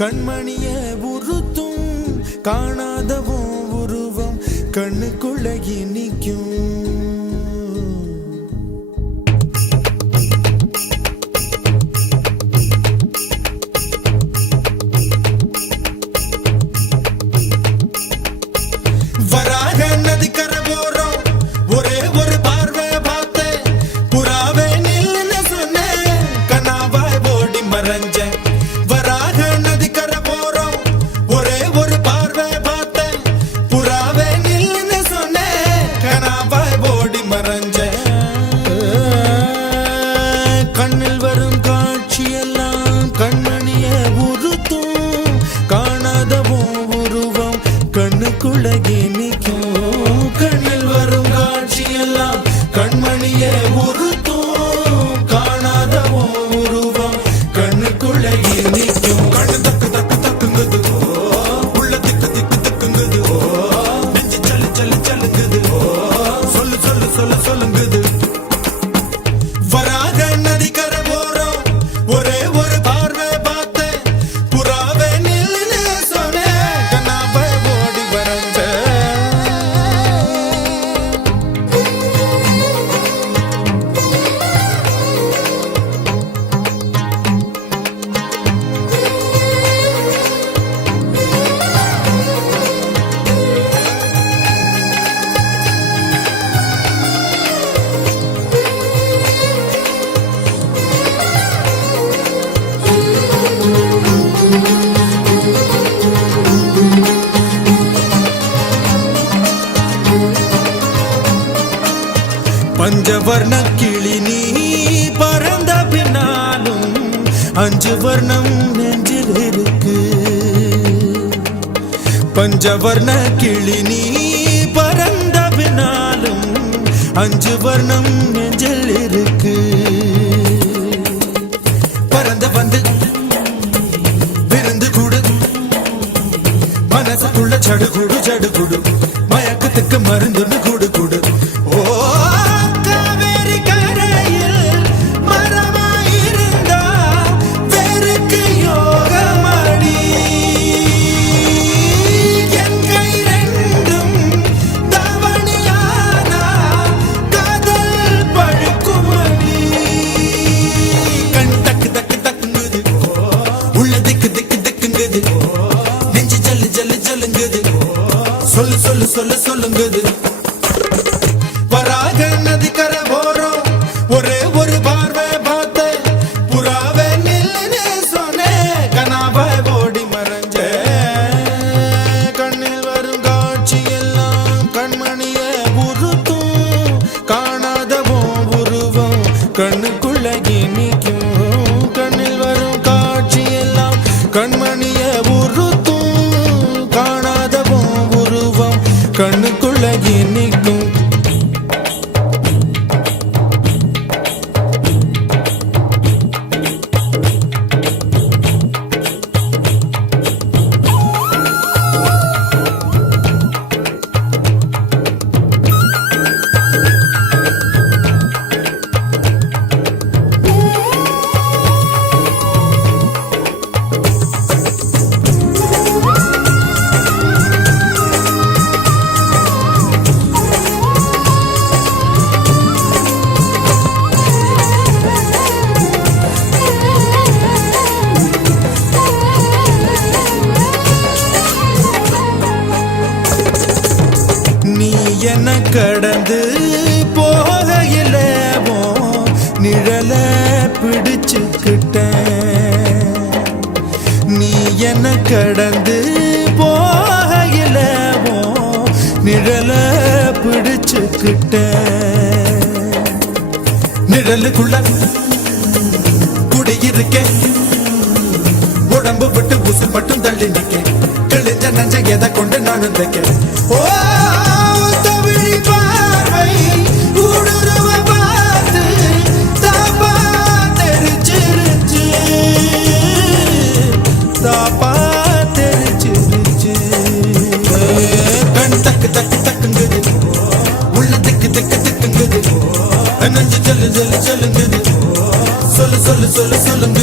கண்மணிய உறுத்தும் காணாதவோ உருவம் கண்ணுக்குள்ள நிற்கும். வராக நதிக்கர போறோம் ஒரே ஒரு பார்வை பார்த்தேன் புறாவே நில்லுன்னு சொன்னேன் கனாவாய் ஓடி மறைஞ்சேன். வராக நதிக்கர போறோம் ஒரே ஒரு பார்வை பார்த்தேன் புறாவே நில்லுன்னு சொன்னேன் கனாவாய் ஓடி மறைஞ்சேன். கண்ணில் வரும் காட்சியெல்லாம் கண்மணிய உறுத்தும் காணாதவோ உருவம் கண்ணுக்குள்ள நிற்கும். கண்ணில் வரும் காட்சியெல்லாம் கண்மணிய உறுத்தும் காணாதவோ உருவம் கண்ணுக்குள்ள நிற்கும். கண்ணு தக்கு தக்கு தக்குங்குது உள்ள திக்கு திக்கு திக்குங்குது நெஞ்சு சல்லு சல்லு சல்லுங்குது சொல்லு சொல்லு சொல்லு சொல்லுங்குது. வராக நதிக்கர போறோம் ஒரே ஒரு பார்வை பார்த்தேன் புறாவே நில்லுன்னு சொன்னேன் கனாவை ஓடி மறைஞ்சேன். பஞ்சவர்ண கிளி நீ பறந்த பின்னாலும் 5 வர்ணம் நெஞ்சில் இருக்கு. பஞ்சவர்ண கிளி நீ பறந்த பின்னாலும் 5 வர்ணம் நெஞ்சில் இருக்கு. பறந்து வந்து விருந்து கூடு மனசுக்குள்ள சடுகுடு சடுகுடு மயக்கத்துக்கு மருந்துன்னு கூடு கூடு. ஓ காவேரி கரையில் மரமாயிருந்தா வேருக்கு யோகமடி. என் கை ரெண்டும் தவணியானா காதல் பழுக்குமடி. கண் தக்கு தக்கு தக்குங்குது உள்ள திக்கு திக்கு திக்குங்குது நெஞ்சு ஜல்லு ஜல்லு ஜல்லுங்குது சொல்லு சொல்லு சொல்லு சொல்லுங்குது. வராக நதிக்கர போறோம் ஒரே ஒரு பார்வை பார்த்தேன் புறாவே நில்லுன்னு சொன்னேன் கனாவாய் ஓடி மறைஞ்சேன். கண்ணில் வரும் காட்சியெல்லாம் கண்மணிய உறுத்தும் காணாதவோ உருவம் கண்ணுக்குள்ள நிற்கும். கண்ணில் வரும் காட்சியெல்லாம் கண்மணிய உறுத்தும் காணாதவோ உருவம் கண்ணுக்குள்ள நிற்கும். நீ என்ன கடந்து போகையில நிழல பிடிச்சுக்கிட்டேன். நீ என்ன கடந்து போகையில நிழல பிடிச்சுக்கிட்டேன். நிழலுக்குள்ள குடியிருக்கேன் உடம்பு விட்டு உசு மட்டும் தள்ளி நிற்கேன். கிழிஞ்ச நஞ்ச எதை கொண்டு நானும் தைக்கேன். ஓ தவிழி பார்வை ஊடுருவ பார்த்து தாப்பா தெரிச்சிருச்சு தாப்பா தெரிச்சிருச்சு. கண் தக்கு தக்கு தக்குங்குது உள்ள திக்கு திக்கு திக்குங்குது நஞ்சு ஜல்லு ஜல்லு ஜல்லுங்குது சொல்லு சொல்லு சொல்லு சொல்லுங்க.